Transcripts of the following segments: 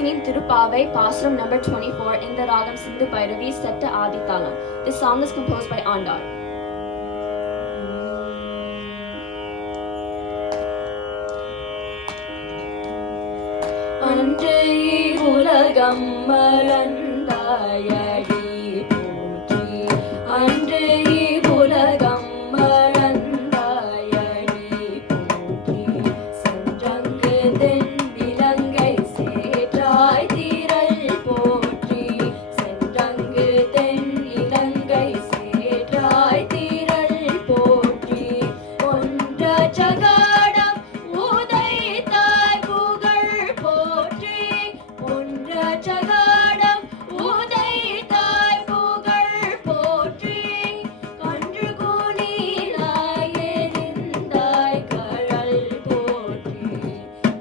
Singing Tirupavai, Pasram number 24 in the Ragam Sindhu Bhairavi set to Adi Talam. This song is composed by Andar. அன்றே உலகம் மறந்தாயடி போற்றி அன்றே உலகம் மறந்தாயடி போற்றி சென்றங்கு தென் இலங்கை சேற்றாய் திரள் போற்றி சென்றங்கு தென் இலங்கை சேற்றாய் திரள் போற்றி ஒன்ற ஜகாடம் உதைத்தாய் புகழ் போற்றி ஒன்ற ஜகாடம் உதைத்தாய் புகழ் போற்றி கன்று கூனிலாய் எரிந்தாய் கழல் போற்றி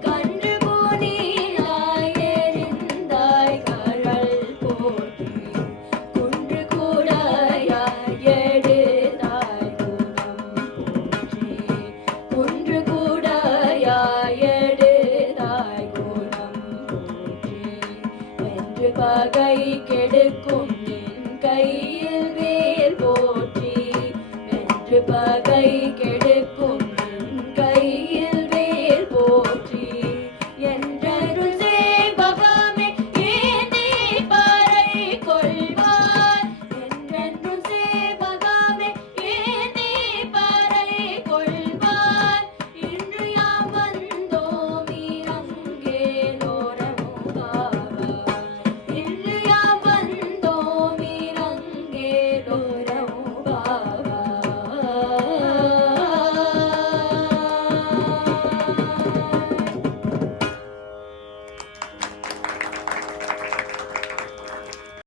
கன்று கூனிலாய் எரிந்தாய் கழல் போற்றி குன்று கூடாயாய் எடுதாய் குணம் போற்றி குன்று கூடாயாய் எடுதாய் குணம் போற்றி வென்று பகை கெடுக்கும் நின் கையில் வேல் போற்றி வென்று பகை